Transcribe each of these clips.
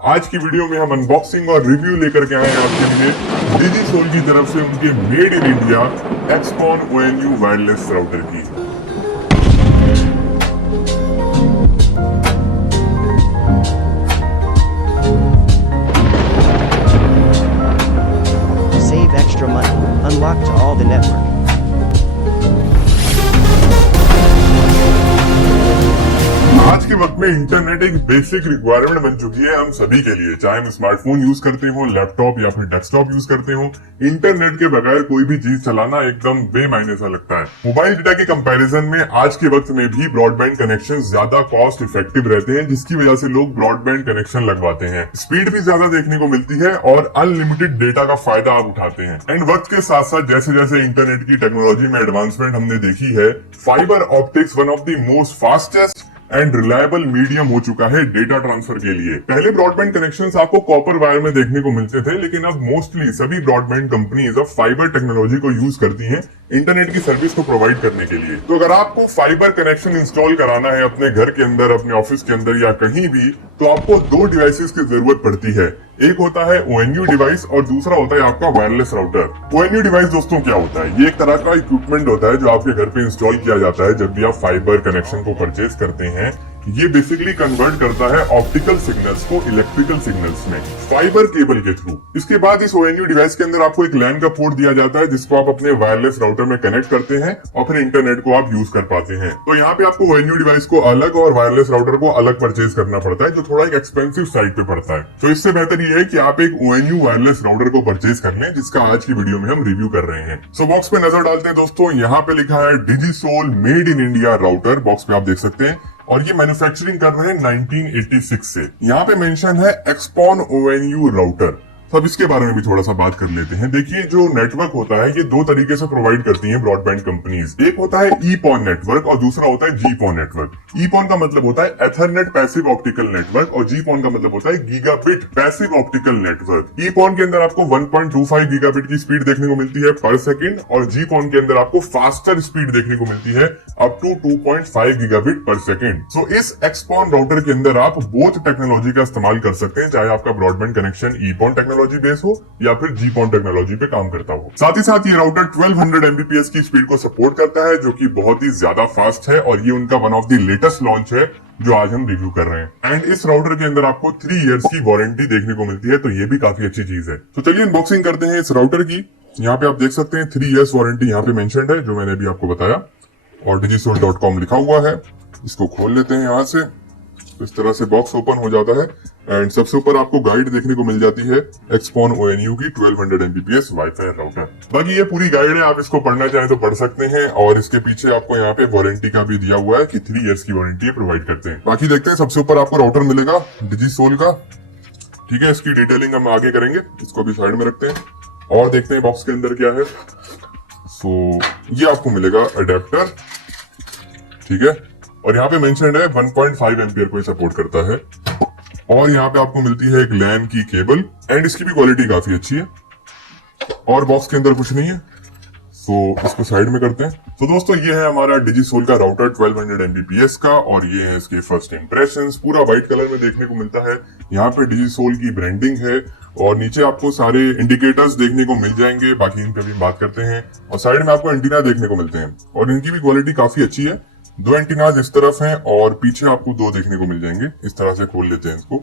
आज की वीडियो में हम अनबॉक्सिंग और रिव्यू लेकर के आए हैं आपके लिए डिजिसोल की तरफ से उनके made in India XPON ONU wireless router की। Save extra money. Unlock to all the network. आज के वक्त में इंटरनेट एक बेसिक रिक्वायरमेंट बन चुकी है हम सभी के लिए, चाहे हम स्मार्टफोन यूज करते हो, लैपटॉप या फिर डेस्कटॉप यूज करते हो। इंटरनेट के बगैर कोई भी चीज चलाना एकदम बेमायने सा लगता है। मोबाइल डेटा के कंपैरिजन में आज के वक्त में भी ब्रॉडबैंड कनेक्शन ज्यादा कॉस्ट इफेक्टिव रहते हैं, जिसकी वजह से लोग ब्रॉडबैंड कनेक्शन लगवाते हैं। स्पीड भी ज्यादा देखने को मिलती है और अनलिमिटेड डेटा का फायदा आप उठाते हैं। एंड वक्त के साथ साथ जैसे जैसे इंटरनेट की टेक्नोलॉजी में एडवांसमेंट हमने देखी है, fibre optics one of the most fastest and reliable medium हो चुका है डेटा ट्रांसफर के लिए। पहले ब्रॉडबैंड कनेक्शंस आपको कॉपर वायर में देखने को मिलते थे, लेकिन अब मोस्टली सभी ब्रॉडबैंड कंपनीज अब फाइबर टेक्नोलॉजी को यूज करती हैं इंटरनेट की सर्विस को प्रोवाइड करने के लिए। तो अगर आपको फाइबर कनेक्शन इंस्टॉल कराना है अपने घर के अंदर, अपने ऑफिस के अंदर या कहीं भी, तो आपको दो डिवाइसेस की जरूरत पड़ती है। एक होता है ONU डिवाइस और दूसरा होता है आपका वायरलेस राउटर। ONU डिवाइस दोस्तों क्या होता है? ये एक तरह का इक्विपमेंट होता है जो आपके घर पे इंस्टॉल किया जाता है जब भी आप फाइबर कनेक्शन को परचेज करते हैं। ये बेसिकली कन्वर्ट करता है ऑप्टिकल सिग्नल्स को इलेक्ट्रिकल सिग्नल्स में फाइबर केबल के थ्रू। इसके बाद इस ONU डिवाइस के अंदर आपको एक लैन का पोर्ट दिया जाता है जिसको आप अपने वायरलेस राउटर में कनेक्ट करते हैं और फिर इंटरनेट को आप यूज कर पाते हैं। तो यहाँ पे आपको ONU डिवाइस को अलग और वायरलेस राउटर को अलग परचेज करना पड़ता है, जो थोड़ा एक एक्सपेंसिव साइड पे पड़ता है। तो इससे बेहतर ये है कि आप एक ONU वायरलेस राउटर को परचेज कर लें, जिसका आज की वीडियो में हम रिव्यू कर रहे हैं। सो बॉक्स पे नजर डालते हैं दोस्तों। यहाँ पे लिखा है Digisol made in India router, box पे आप देख सकते हैं, और ये मैन्युफैक्चरिंग कर रहे हैं 1986 से। यहाँ पे मेंशन है एक्सपॉन ONU राउटर। तो अब इसके बारे में भी थोड़ा सा बात कर लेते हैं। देखिए, जो नेटवर्क होता है ये दो तरीके से प्रोवाइड करती हैं ब्रॉडबैंड कंपनीज। एक होता है EPON नेटवर्क और दूसरा होता है GPON नेटवर्क। EPON का मतलब होता है एथरनेट पैसिव ऑप्टिकल नेटवर्क और GPON का मतलब होता है gigabit passive optical network. EPON के अंदर आपको 1.25 गीगाबिट की स्पीड देखने को मिलती है पर सेकंड और GPON के अंदर आपको फास्टर स्पीड देखने को मिलती है up to 2.5 gigabit per second. So इस एक्सपॉन राउटर के अंदर आप बोथ टेक्नोलॉजी का इस्तेमाल कर सकते हैं, चाहे आपका broadband connection EPON technology base हो या फिर GPON टेक्नोलॉजी पे काम करता हो। साथ ही साथ ये राउटर 1200 Mbps की स्पीड को सपोर्ट करता है, जो कि बहुत ही ज्यादा फास्ट है और ये उनका one of the latest launch है जो आज हम रिव्यू कर रहे हैं। एंड इस राउटर के अंदर आपको 3 इयर्स की वारंटी देखने को मिलती है, तो ये भी काफी अच्छी चीज है। तो चलिए अनबॉक्सिंग करते हैं इस राउटर की। यहाँ पे आप देख सकते हैं 3 इयर्स वारंटी यहाँ पे मेंशन्ड है, जो मैंने अभी आपको बताया, और digisol.com लिखा हुआ है। इसको खोल लेते हैं यहाँ से। इस तरह से बॉक्स ओपन हो जाता है एंड सबसे ऊपर आपको गाइड देखने को मिल जाती है एक्सपॉन ONU की 1200 Mbps वाईफाई राउटर। बाकी ये पूरी गाइड है, आप इसको पढ़ना चाहें तो पढ़ सकते हैं, और इसके पीछे आपको यहाँ पे वारंटी का भी दिया हुआ है कि 3 इयर्स की वारंटी प्रोवाइड करते हैं। बाकी देखते हैं, सबसे ऊपर आपको राउटर मिलेगा डिजिसोल का। ठीक है, इसकी डिटेलिंग हम आगे करेंगे, इसको भी साइड में रखते हैं और देखते हैं बॉक्स के अंदर क्या है। सो ये आपको मिलेगा अडेप्टर, ठीक है, और यहाँ पे मेंशन्ड है 1.5 एम्पियर को सपोर्ट करता है, और यहाँ पे आपको मिलती है एक लैन की केबल एंड इसकी भी क्वालिटी काफी अच्छी है, और बॉक्स के अंदर कुछ नहीं है। सो इसको साइड में करते हैं। तो दोस्तों ये है हमारा डिजिसोल का राउटर 1200 Mbps का, और ये है इसके फर्स्ट इंप्रेशंस। पूरा व्हाइट कलर में देखने को मिलता है। यहाँ पे डिजिसोल की ब्रांडिंग है और नीचे आपको सारे इंडिकेटर्स देखने को मिल जाएंगे, बाकी इन पे भी बात करते हैं। और साइड में आपको एंटीना देखने को मिलते हैं और इनकी भी क्वालिटी काफी अच्छी है। 2 एंटीनाज इस तरफ हैं और पीछे आपको 2 देखने को मिल जाएंगे। इस तरह से खोल लेते हैं इसको।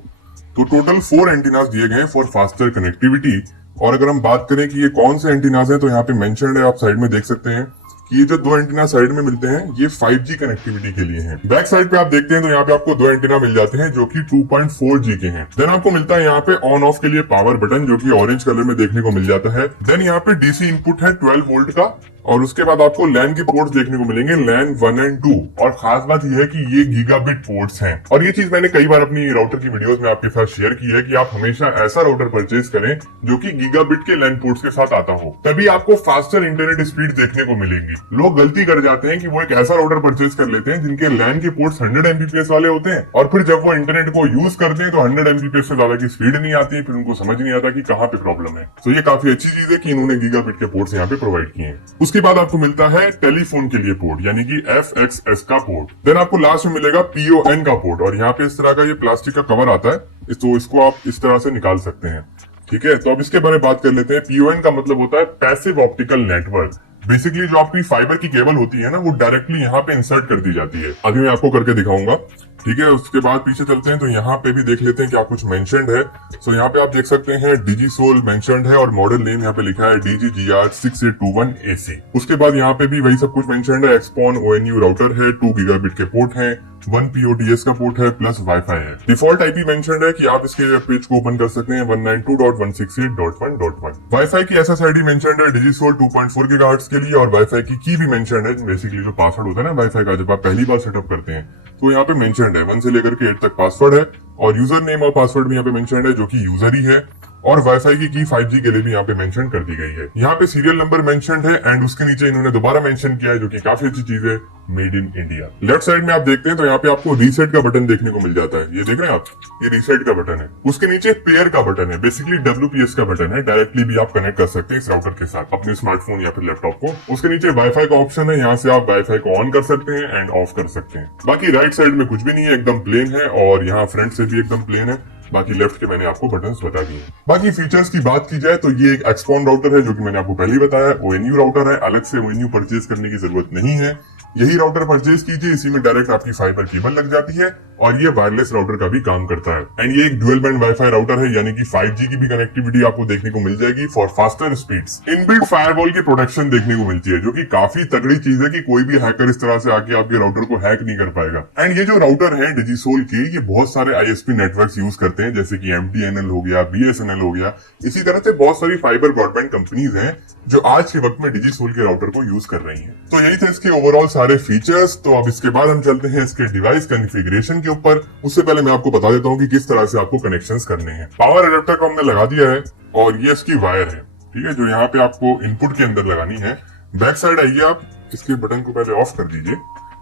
तो टोटल 4 एंटीनाज दिए गए फॉर फास्टर कनेक्टिविटी। और अगर हम बात करें कि ये कौन से एंटीनाज हैं, तो यहाँ पे मेंशन्ड है, आप साइड में देख सकते हैं कि ये जो 2 एंटीना साइड में मिलते हैं ये 5G कनेक्टिविटी के लिए हैं। बैक साइड पे आप देखते हैं तो यहाँ पे आपको 2 एंटीना मिल जाते हैं जो कि 2.4G के हैं। देन आपको मिलता है यहाँ पे ऑन ऑफ के लिए पावर बटन, जो कि ऑरेंज कलर में देखने को मिल जाता है। देन यहाँ पे DC इनपुट है 12 वोल्ट का, और उसके बाद आपको लैन के पोर्ट्स देखने को मिलेंगे, लैन 1 और 2। और खास बात यह है कि ये गीगाबिट पोर्ट्स हैं, और ये चीज मैंने कई बार अपनी राउटर की वीडियोस में आपके साथ शेयर की है कि आप हमेशा ऐसा राउटर परचेज करें जो कि गीगाबिट के लैन पोर्ट्स के साथ आता हो, तभी आपको फास्टर इंटरनेट स्पीड देखने को मिलेगी। लोग गलती कर जाते हैं कि वो एक ऐसा राउटर परचेज कर लेते हैं जिनके लैन के पोर्ट्स 100 Mbps वाले होते हैं, और फिर जब वो इंटरनेट को यूज करते हैं तो 100 Mbps से ज्यादा की स्पीड नहीं आती, फिर उनको समझ नहीं आता कि कहाँ पे प्रॉब्लम है। तो ये काफी अच्छी चीज है कि इन्होंने गीगाबिट के पोर्ट्स यहाँ पे प्रोवाइड किए हैं। उसके उसके बाद आपको मिलता है टेलीफोन के लिए पोर्ट यानी कि FXS का पोर्ट। देन आपको लास्ट में मिलेगा PON का पोर्ट और यहाँ पे इस तरह का ये प्लास्टिक का कवर आता है, तो इसको आप इस तरह से निकाल सकते हैं। ठीक है, तो अब इसके बारे में बात कर लेते हैं। PON का मतलब होता है पैसिव ऑप्टिकल नेटवर्क। बेसिकली जो आपकी फाइबर की केबल होती है ना, वो डायरेक्टली यहाँ पे इंसर्ट कर दी जाती है। अभी मैं आपको करके दिखाऊंगा। ठीक है, उसके बाद पीछे चलते हैं तो यहाँ पे भी देख लेते हैं क्या कुछ मेंशन्ड है। सो यहाँ पे आप देख सकते हैं डिजीसोल मेंशन्ड है और मॉडल नेम यहाँ पे लिखा है DGGR6821AC। उसके बाद यहाँ पे भी वही सब कुछ मेंशन्ड है। एक्सपॉन ONU राउटर है, 2 गीगाबिट के पोर्ट है, 1 POTS का पोर्ट है, प्लस वाईफाई है। डिफॉल्ट IP मेंशन्ड है कि आप इसके पेज को ओपन कर सकते हैं 192.168.1.1। वाईफाई की SSID मेंशन्ड है डिजीसोल 2.4 गीगाहर्ट्ज के लिए और वाईफाई की की भी मेंशन्ड है। बेसिकली जो पासवर्ड होता है ना वाईफाई का, जब आप पहली बार सेटअप करते हैं तो यहाँ पे मेंशन्ड है 1 से लेकर के 8 तक पासवर्ड है और यूजर नेम और पासवर्ड भी यहाँ पे मेंशन्ड है जो कि यूजर ही है और वाईफाई की 5G के लिए भी यहाँ पे मेंशन कर दी गई है। यहाँ पे सीरियल नंबर मेंशन्ड है एंड उसके नीचे इन्होंने दोबारा मेंशन किया है जो कि काफी अच्छी चीज है, made in India. Left side में आप देखते हैं तो यहाँ पे आपको रीसेट का बटन देखने को मिल जाता है। ये देख रहे हैं आप, ये रीसेट का बटन है। उसके नीचे पेयर का बटन है, बेसिकली WPS का बटन है। डायरेक्टली भी आप कनेक्ट कर सकते हैं इस राउटर के साथ अपने स्मार्टफोन या फिर लैपटॉप को। उसके नीचे वाईफाई का ऑप्शन है, यहाँ से आप वाईफाई को ऑन कर सकते हैं एंड ऑफ कर सकते हैं। बाकी राइट साइड में कुछ भी नहीं है, एकदम प्लेन है और यहाँ फ्रंट से भी एकदम प्लेन है। बाकी लेफ्ट के मैंने आपको बटन्स बता दिए। बाकी फीचर्स की बात की जाए तो ये एक एक्सपॉन राउटर है जो कि मैंने आपको पहले ही बताया। ONU राउटर है, अलग से ONU परचेज करने की जरूरत नहीं है। यही राउटर परचेज कीजिए, इसी में डायरेक्ट आपकी फाइबर केबल लग जाती है और ये वायरलेस राउटर का भी काम करता है। एंड ये एक डुअल बैंड वाईफाई राउटर है यानी कि 5G की भी कनेक्टिविटी आपको देखने को मिल जाएगी for faster speeds. Inbuilt firewall की प्रोटेक्शन देखने को मिलती है जो कि काफी तगड़ी चीज है कि कोई भी हैकर इस तरह से आके आपके राउटर को हैक नहीं कर पाएगा। एंड ये जो राउटर है डिजीसोल के, ये बहुत सारे ISP नेटवर्क यूज करते हैं जैसे कि MTNL हो गया, BSNL हो गया। इसी तरह से बहुत सारी फाइबर ब्रॉडबैंड कंपनीज हैं जो आज के वक्त में डिजीसोल के राउटर को यूज कर रही हैं। तो यही थे इसके ओवरऑल सारे फीचर्स। तो अब इसके बाद हम चलते हैं इसके डिवाइस कॉन्फ़िगरेशन के ऊपर। उससे पहले मैं आपको बता देता हूँ कि किस तरह से आपको कनेक्शंस करने हैं। पावर अडेप्टर को हमने लगा दिया है और ये इसकी वायर है, ठीक है, जो यहाँ पे आपको इनपुट के अंदर लगानी है। बैक साइड आइए, आप इसके बटन को पहले ऑफ कर दीजिए।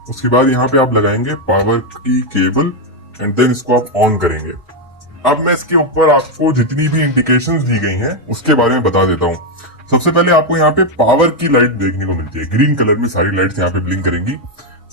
उसके बाद यहाँ पे आप लगाएंगे पावर की केबल एंड देन इसको आप ऑन करेंगे। अब मैं इसके ऊपर आपको जितनी भी इंडिकेशंस दी गई हैं उसके बारे में बता देता हूँ। सबसे पहले आपको यहाँ पे पावर की लाइट देखने को मिलती है, ग्रीन कलर में सारी लाइट्स यहाँ पे ब्लिंक करेंगी।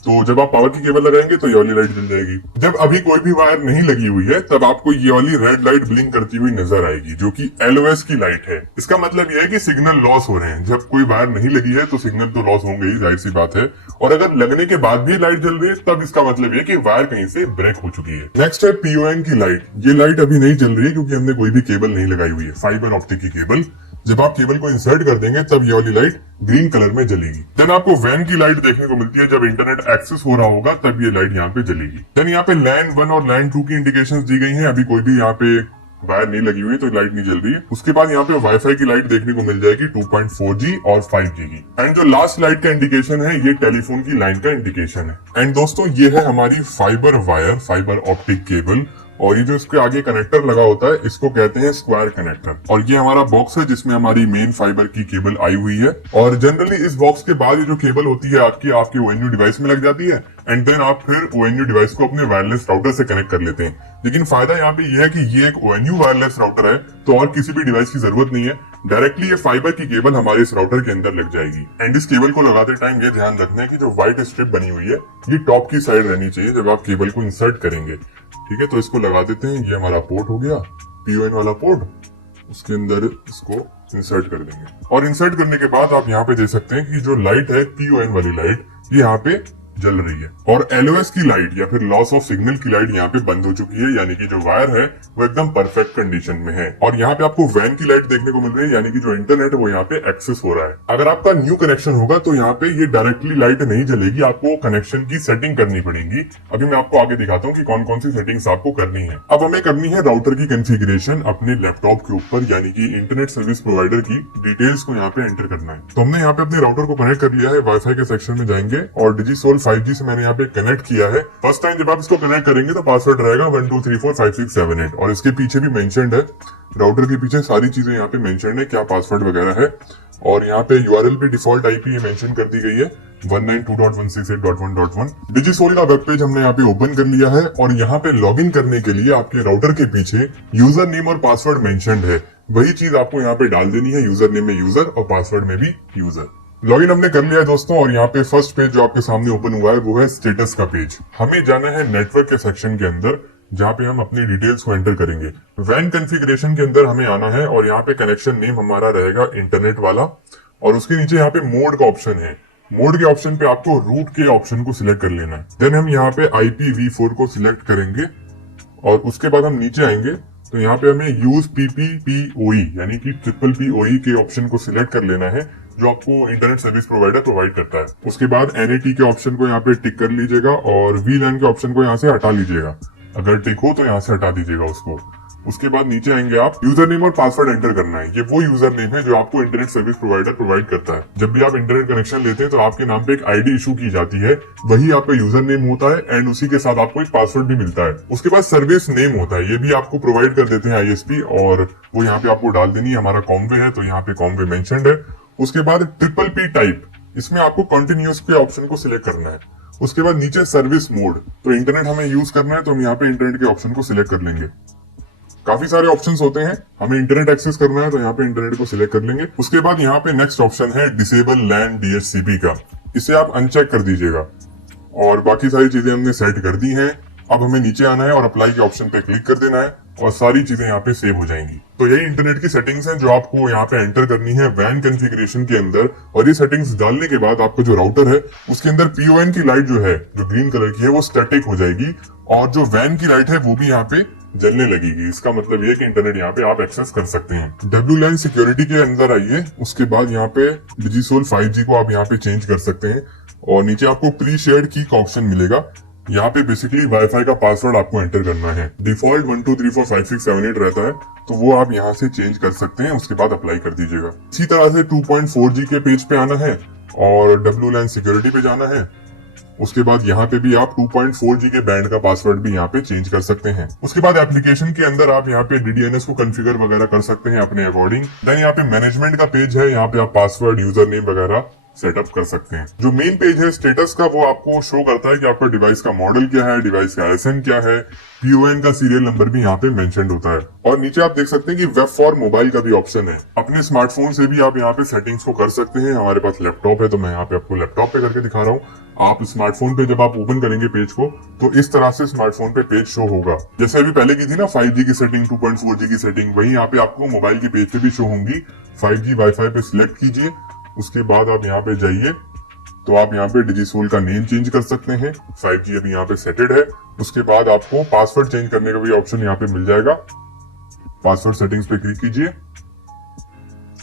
तो जब आप पावर की केबल लगाएंगे तो ये वाली लाइट जल जाएगी। जब अभी कोई भी वायर नहीं लगी हुई है तब आपको ये वाली रेड लाइट ब्लिंक करती हुई नजर आएगी जो कि LOS की लाइट है। इसका मतलब यह है कि सिग्नल लॉस हो रहे हैं। जब कोई वायर नहीं लगी है तो सिग्नल तो लॉस होंगे ही, जाहिर सी बात है। और अगर लगने के बाद भी लाइट जल रही है तब इसका मतलब यह कि वायर कहीं से ब्रेक हो चुकी है। नेक्स्ट है PON की लाइट। ये लाइट अभी नहीं जल रही है क्योंकि हमने कोई भी केबल नहीं लगाई हुई है, फाइबर ऑप्टिक की केबल। जब आप केबल को इंसर्ट कर देंगे तब ये वाली लाइट ग्रीन कलर में जलेगी। देन आपको वैन की लाइट देखने को मिलती है, जब इंटरनेट एक्सेस हो रहा होगा तब ये लाइट यहाँ पे जलेगी। देन यहाँ पे LAN 1 और LAN 2 की इंडिकेशंस दी गई हैं। अभी कोई भी यहाँ पे वायर नहीं लगी हुई है तो लाइट नहीं जल रही है। उसके बाद यहाँ पे वाईफाई की लाइट देखने को मिल जाएगी 2.4G और 5G की। एंड जो लास्ट लाइट का इंडिकेशन है ये टेलीफोन की लाइन का इंडिकेशन है। एंड दोस्तों ये है हमारी fibre wire, fibre optic cable. और ये जो इसके आगे कनेक्टर लगा होता है इसको कहते हैं स्क्वायर कनेक्टर। और ये हमारा बॉक्स है जिसमें हमारी मेन फाइबर की केबल आई हुई है। और जनरली इस बॉक्स के बाद ये जो केबल होती है आपके ONU डिवाइस में लग जाती है एंड देन आप फिर ONU डिवाइस को अपने वायरलेस राउटर से कनेक्ट कर लेते हैं। लेकिन फायदा यहाँ पे ये है कि ये एक ONU वायरलेस राउटर है तो और किसी भी डिवाइस की जरूरत नहीं है। डायरेक्टली ये फाइबर की केबल हमारे इस राउटर के अंदर लग जाएगी। एंड इस केबल को लगाते टाइम ये ध्यान रखना है कि जो व्हाइट स्ट्रिप बनी हुई है ये टॉप की साइड रहनी चाहिए जब आप केबल को इंसर्ट करेंगे। ठीक है, तो इसको लगा देते हैं। ये हमारा पोर्ट हो गया, PON वाला पोर्ट। उसके अंदर इसको इंसर्ट कर देंगे और इंसर्ट करने के बाद आप यहाँ पे देख सकते हैं कि जो लाइट है PON वाली लाइट ये यहाँ पे जल रही है और LOS की लाइट या फिर लॉस ऑफ सिग्नल की लाइट यहाँ पे बंद हो चुकी है, यानी कि जो वायर है वो एकदम परफेक्ट कंडीशन में है। और यहाँ पे आपको वैन की लाइट देखने को मिल रही है, यानी कि जो इंटरनेट है वो यहाँ पे एक्सेस हो रहा है। अगर आपका न्यू कनेक्शन होगा तो यहाँ पे ये डायरेक्टली लाइट नहीं जलेगी, आपको कनेक्शन की सेटिंग करनी पड़ेगी। अभी मैं आपको आगे दिखाता हूँ कि कौन कौन सी सेटिंग्स आपको करनी है। अब हमें करनी है राउटर की कॉन्फ़िगरेशन अपने लैपटॉप के ऊपर, यानी कि इंटरनेट सर्विस प्रोवाइडर की डिटेल्स को यहाँ पे एंटर करना है। तो हमने यहाँ पे अपने राउटर को कनेक्ट कर लिया है। वाईफाई के सेक्शन में जाएंगे और डिजीसोल 5G से मैंने यहाँ पे कनेक्ट किया है। फर्स्ट टाइम जब आप इसको कनेक्ट करेंगे तो पासवर्ड रहेगा 12345678 और इसके पीछे भी मेंशन्ड है, राउटर के पीछे सारी चीजें यहाँ पे मेंशन्ड है, क्या पासवर्ड वगैरह है। और यहाँ पे URL पे डिफॉल्ट IP मेंशन कर दी गई है 192.168.1.1। डिजीसोल का वेब पेज हमने यहाँ पे ओपन कर लिया है और यहाँ पे लॉगिन करने के लिए आपके राउटर के पीछे यूजर नेम और पासवर्ड मेंशन्ड है। वही चीज आपको यहाँ पे डाल देनी है, यूजर नेम में यूजर और पासवर्ड में भी यूजर। लॉगिन हमने कर लिया है दोस्तों, और यहाँ पे फर्स्ट पेज जो आपके सामने ओपन हुआ है वो है स्टेटस का पेज। हमें जाना है नेटवर्क के सेक्शन के अंदर, जहाँ पे हम अपनी डिटेल्स को एंटर करेंगे। वैन कॉन्फ़िगरेशन के अंदर हमें आना है, और यहाँ पे कनेक्शन नेम हमारा रहेगा इंटरनेट वाला, और उसके नीचे यहाँ पे मोड का ऑप्शन है। मोड के ऑप्शन पे आपको रूट के ऑप्शन को सिलेक्ट कर लेना है। देन हम यहाँ पे IPv4 को सिलेक्ट करेंगे, और उसके बाद हम नीचे आएंगे तो यहाँ पे हमें यूज PPPoE यानी कि PPPoE के ऑप्शन को सिलेक्ट कर लेना है, जो आपको इंटरनेट सर्विस प्रोवाइडर प्रोवाइड करता है। उसके बाद NAT के ऑप्शन को यहाँ पे टिक कर लीजिएगा, और VLAN के ऑप्शन को यहाँ से हटा लीजिएगा। अगर टिक हो तो यहाँ से हटा दीजिएगा उसको। उसके बाद नीचे आएंगे आप, यूजर नेम और पासवर्ड एंटर करना है। ये वो यूजर नेम है जो आपको इंटरनेट सर्विस प्रोवाइडर प्रोवाइड करता है। जब भी आप इंटरनेट कनेक्शन लेते हैं तो आपके नाम पे एक ID इशू की जाती है, वही आपका यूजर नेम होता है, एंड उसी के साथ आपको एक पासवर्ड भी मिलता है। उसके बाद सर्विस नेम होता है, ये भी आपको प्रोवाइड कर देते हैं ISP, और वो यहाँ पे आपको डाल देनी है। हमारा कॉमवे है तो यहाँ पे कॉमवे मेंशन्ड है। उसके बाद PPP टाइप, इसमें आपको कंटिन्यूअस के ऑप्शन को सिलेक्ट करना है। उसके बाद नीचे सर्विस मोड, तो इंटरनेट हमें यूज करना है तो हम यहाँ पे इंटरनेट के ऑप्शन को सिलेक्ट कर लेंगे। काफी सारे ऑप्शंस होते हैं, हमें इंटरनेट एक्सेस करना है तो यहाँ पे इंटरनेट को सिलेक्ट कर लेंगे। उसके बाद यहाँ पे नेक्स्ट ऑप्शन है डिसेबल लैन DHCP का, इसे आप अनचेक कर दीजिएगा। और बाकी सारी चीजें हमने सेट कर दी हैं। अब हमें नीचे आना है और अप्लाई के ऑप्शन पे क्लिक कर देना है, और सारी चीजें यहाँ पे सेव हो जाएंगी। तो यही इंटरनेट की सेटिंग्स हैं जो आपको यहाँ पे एंटर करनी है वैन कॉन्फ़िगरेशन के अंदर। और ये सेटिंग्स डालने के बाद आपका जो राउटर है उसके अंदर PON की लाइट जो है, जो ग्रीन कलर की है, वो स्टैटिक हो जाएगी, और जो वैन की लाइट है वो भी यहाँ पे जलने लगेगी। इसका मतलब ये कि इंटरनेट यहाँ पे आप एक्सेस कर सकते हैं। WLAN सिक्योरिटी के अंदर आइए। उसके बाद यहाँ पे डिजिसोल 5G को आप यहाँ पे चेंज कर सकते हैं, और नीचे आपको प्री शेयर्ड की का ऑप्शन मिलेगा। यहाँ पे बेसिकली वाईफाई का पासवर्ड आपको एंटर करना है। डिफॉल्ट 12345678 रहता है, तो वो आप यहाँ से चेंज कर सकते हैं। उसके बाद अप्लाई कर दीजिएगा। इसी तरह से 2.4G के पेज पे आना है, और WLAN सिक्योरिटी पे जाना है। उसके बाद यहाँ पे भी आप 2.4G के बैंड का पासवर्ड भी यहाँ पे चेंज कर सकते हैं। उसके बाद एप्लीकेशन के अंदर आप यहाँ पे DDNS को कॉन्फ़िगर वगैरह कर सकते हैं अपने अकॉर्डिंग। देन यहाँ पे मैनेजमेंट का पेज है, यहाँ पे आप पासवर्ड, यूजर नेम वगैरह सेटअप कर सकते हैं। जो मेन पेज है स्टेटस का, वो आपको शो करता है कि आपका डिवाइस का मॉडल क्या है, डिवाइस का SN क्या है, PON का सीरियल नंबर भी यहाँ पे मेंशन्ड होता है। और नीचे आप देख सकते हैं कि वेब फॉर मोबाइल का भी ऑप्शन है। अपने स्मार्टफोन से भी आप यहाँ पे सेटिंग्स को कर सकते हैं। हमारे पास लैपटॉप है तो मैं यहाँ पे आपको लैपटॉप पे करके दिखा रहा हूँ। आप स्मार्टफोन पे जब आप ओपन करेंगे पेज को, तो इस तरह से स्मार्टफोन पे पेज शो होगा। जैसे अभी पहले की थी ना 5G की सेटिंग, 2.4G की सेटिंग, वही यहाँ पे आपको मोबाइल के पेज पे भी शो होंगी। 5G वाईफाई पे सिलेक्ट कीजिए। उसके बाद आप यहाँ पे जाइए तो आप यहाँ पे डिजिसोल का नेम चेंज कर सकते हैं। 5G अभी यहाँ पे सेटेड है। उसके बाद आपको पासवर्ड चेंज करने का भी ऑप्शन यहाँ पे मिल जाएगा। पासवर्ड सेटिंग्स पे क्लिक कीजिए।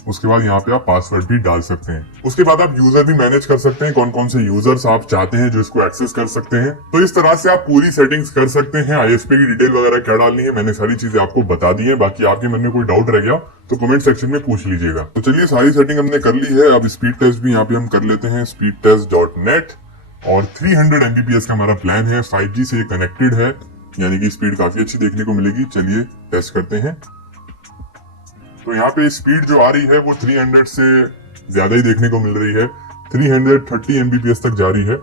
उसके बाद यहाँ पे आप पासवर्ड भी डाल सकते हैं। उसके बाद आप यूजर भी मैनेज कर सकते हैं, कौन कौन से यूजर्स आप चाहते हैं जो इसको एक्सेस कर सकते हैं। तो इस तरह से आप पूरी सेटिंग्स कर सकते हैं। ISP की डिटेल वगैरह क्या डालनी है, मैंने सारी चीजें आपको बता दी है। बाकी आपके मन में कोई डाउट रह गया तो कमेंट सेक्शन में पूछ लीजिएगा। तो चलिए, सारी सेटिंग हमने कर ली है। अब स्पीड टेस्ट भी यहाँ पे हम कर लेते हैं, speedtest.net। और 300 Mbps का हमारा प्लान है, 5G से कनेक्टेड है, यानी कि स्पीड काफी अच्छी देखने को मिलेगी। चलिए टेस्ट करते हैं। तो यहाँ पे स्पीड जो आ रही है वो 300 से ज्यादा ही देखने को मिल रही है। 330 Mbps तक जा रही है,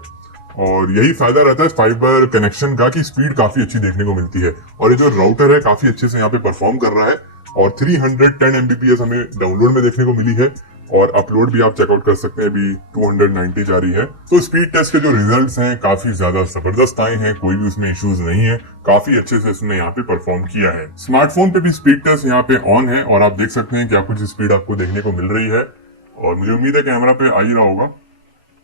और यही फायदा रहता है फाइबर कनेक्शन का कि स्पीड काफी अच्छी देखने को मिलती है। और ये जो राउटर है काफी अच्छे से यहाँ पे परफॉर्म कर रहा है, और 310 Mbps हमें डाउनलोड में देखने को मिली है, और अपलोड भी आप चेकआउट कर सकते हैं। अभी 290 जा रही है। तो स्पीड टेस्ट के जो रिजल्ट्स हैं काफी ज्यादा जबरदस्त आए हैं, कोई भी उसमें इश्यूज नहीं है। काफी अच्छे से इसने यहाँ पे परफॉर्म किया है। स्मार्टफोन पे भी स्पीड टेस्ट यहाँ पे ऑन है, और आप देख सकते हैं कि कुछ स्पीड आपको देखने को मिल रही है, और मुझे उम्मीद है कैमरा पे आ ही रहा होगा।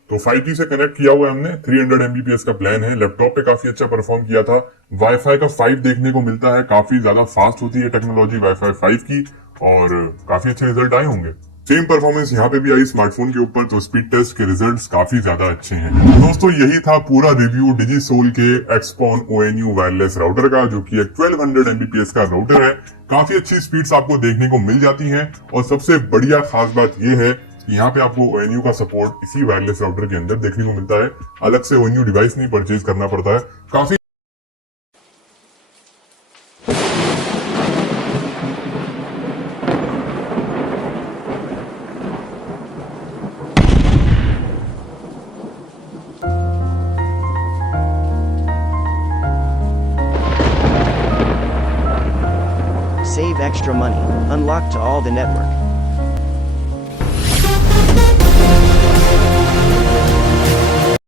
तो 5G से कनेक्ट किया हुआ है हमने। 300 Mbps का प्लान है। लैपटॉप पे काफी अच्छा परफॉर्म किया था। वाईफाई का 5 देखने को मिलता है, काफी ज्यादा फास्ट होती है टेक्नोलॉजी वाईफाई 5 की, और काफी अच्छे रिजल्ट आए होंगे। सेम परफॉर्मेंस यहाँ पे भी आई स्मार्टफोन के ऊपर। तो स्पीड टेस्ट के रिजल्ट्स काफी ज्यादा अच्छे हैं। दोस्तों, यही था पूरा रिव्यू डिजिसोल के XPON ONU वायरलेस राउटर का, जो कि एक 1200 Mbps का राउटर है। काफी अच्छी स्पीड्स आपको देखने को मिल जाती हैं, और सबसे बढ़िया खास बात यह है कि यहाँ पे आपको ONU का सपोर्ट इसी वायरलेस राउटर के अंदर देखने को मिलता है। अलग से ONU डिवाइस नहीं परचेज करना पड़ता है। काफी Save extra money. Unlock to all the network.